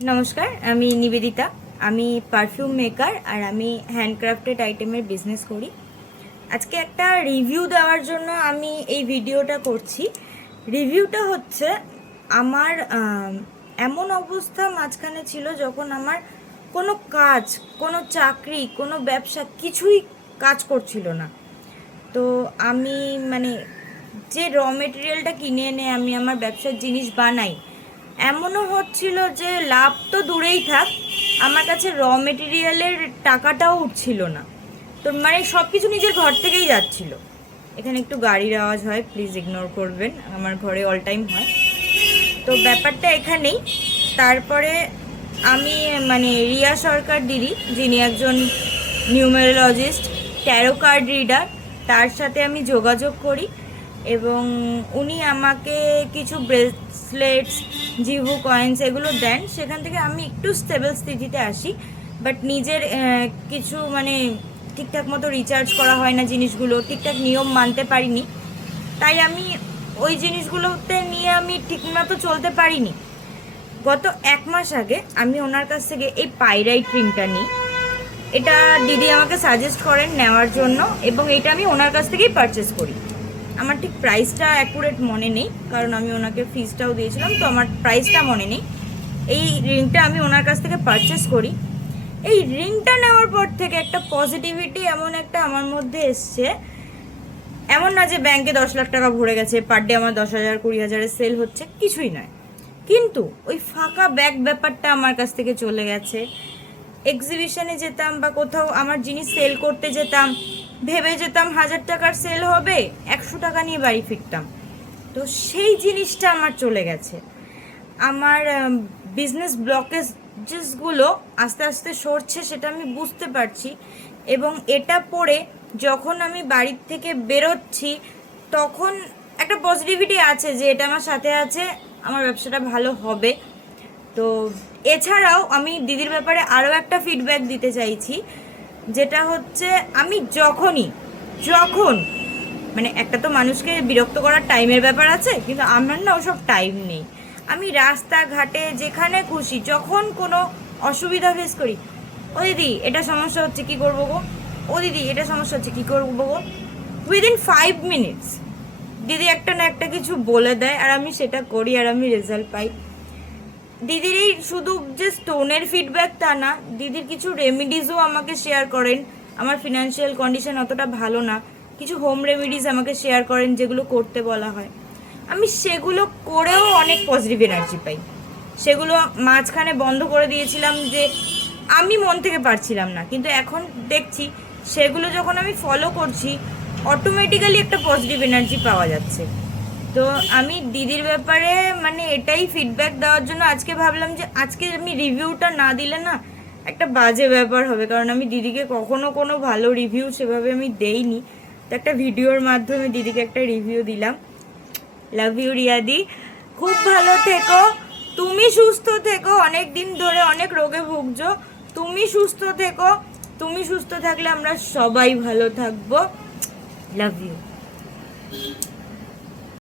নমস্কার, আমি নিবেদিতা। আমি পারফিউম মেকার আর আমি হ্যান্ডক্রাফটেড আইটেমের বিজনেস করি। আজকে একটা রিভিউ দেওয়ার জন্য আমি এই ভিডিওটা করছি। রিভিউটা হচ্ছে আমার এমন অবস্থা মাঝখানে ছিল যখন আমার কোনো কাজ, কোনো চাকরি, কোনো ব্যবসা কিছুই কাজ করছিল না। তো আমি যে র মেটেরিয়ালটা কিনে এনে আমি আমার ব্যবসার জিনিস বানাই, এমনও হচ্ছিল যে লাভ তো দূরেই থাক, আমার কাছে র মেটেরিয়ালের টাকাটাও উঠছিল না। তো সব কিছু নিজের ঘর থেকেই যাচ্ছিল। এখানে একটু গাড়ির আওয়াজ হয়, প্লিজ ইগনোর করবেন, আমার ঘরে অল টাইম হয়। তো ব্যাপারটা এখানেই। তারপরে আমি রিয়া সরকার দিদি, যিনি একজন নিউমেরোলজিস্ট, ট্যারো কার্ড রিডার, তার সাথে আমি যোগাযোগ করি এবং উনি আমাকে কিছু ব্রেসলেটস, জিভু কয়েন্স এগুলো দেন। সেখান থেকে আমি একটু স্টেবল স্থিতিতে আসি। বাট নিজের কিছু ঠিকঠাক মতো রিচার্জ করা হয় না, জিনিসগুলো ঠিকঠাক নিয়ম মানতে পারিনি, তাই আমি ওই জিনিসগুলোতে নিয়ে আমি ঠিকমতো চলতে পারিনি। গত 1 মাস আগে আমি ওনার কাছ থেকে এই পাইরাইট রিংটা নিই। এটা দিদি আমাকে সাজেস্ট করেন নেওয়ার জন্য এবং এটা আমি ওনার কাছ থেকেই পারচেস করি। আমার ঠিক প্রাইসটা অ্যাকুরেট মনে নেই, কারণ আমি ওনাকে ফিজটাও দিয়েছিলাম, তো আমার প্রাইসটা মনে নেই। এই রিংটা আমি ওনার কাছ থেকে পারচেস করি। এই রিংটা নেওয়ার পর থেকে একটা পজিটিভিটি এমন একটা আমার মধ্যে এসছে। এমন না যে ব্যাংকে 10 লাখ টাকা ভরে গেছে, পার ডে আমার 10,000 20,000-এর সেল হচ্ছে, কিছুই নয়। কিন্তু ওই ফাঁকা ব্যাগ ব্যাপারটা আমার কাছ থেকে চলে গেছে। এক্সিবিশনে যেতাম বা কোথাও আমার জিনিস সেল করতে যেতাম, ভেবে যেতাম 1000 টাকার সেল হবে, 100 টাকা নিয়ে বাড়ি ফিরতাম। তো সেই জিনিসটা আমার চলে গেছে। আমার বিজনেস ব্লকেজেসগুলো আস্তে আস্তে সরছে, সেটা আমি বুঝতে পারছি। এবং এটা পড়ে যখন আমি বাড়ির থেকে বেরোচ্ছি, তখন একটা পজিটিভিটি আছে যে এটা আমার সাথে আছে, আমার ব্যবসাটা ভালো হবে। তো এছাড়াও আমি দিদির ব্যাপারে আরও একটা ফিডব্যাক দিতে চাইছি, যেটা হচ্ছে আমি যখন একটা তো মানুষকে বিরক্ত করার টাইমের ব্যাপার আছে, কিন্তু আমার না ওসব টাইম নেই। আমি রাস্তাঘাটে যেখানে খুশি যখন কোনো অসুবিধা ফেস করি, ও দিদি এটা সমস্যা হচ্ছে কী করবো গো, ও দিদি এটা সমস্যা হচ্ছে কী করবো গো, উইদিন 5 মিনিটস দিদি একটা না একটা কিছু বলে দেয় আর আমি সেটা করি আর আমি রেজাল্ট পাই। দিদির এই শুধু যে স্টোনের ফিডব্যাক তা না, দিদির কিছু রেমিডিসও আমাকে শেয়ার করেন। আমার ফিনান্সিয়াল কন্ডিশন অতটা ভালো না, কিছু হোম রেমিডিস আমাকে শেয়ার করেন যেগুলো করতে বলা হয়। আমি সেগুলো করেও অনেক পজিটিভ এনার্জি পাই। সেগুলো মাঝখানে বন্ধ করে দিয়েছিলাম যে আমি মন থেকে পারছিলাম না, কিন্তু এখন দেখছি সেগুলো যখন আমি ফলো করছি, অটোমেটিক্যালি একটা পজিটিভ এনার্জি পাওয়া যাচ্ছে। তো আমি দিদির ব্যাপারে এটাই ফিডব্যাক দেওয়ার জন্য আজকে ভাবলাম যে আজকে আমি রিভিউটা না দিলে না একটা বাজে ব্যাপার হবে, কারণ আমি দিদিকে কখনো কোনো ভালো রিভিউ সেভাবে আমি দেইনি। তো একটা ভিডিওর মাধ্যমে দিদিকে একটা রিভিউ দিলাম। লাভ ইউ রিয়াদি, খুব ভালো থেকো, তুমি সুস্থ থেকো। অনেক দিন ধরে অনেক রোগে ভুগছো, তুমি সুস্থ থেকো। তুমি সুস্থ থাকলে আমরা সবাই ভালো থাকবো। Love you.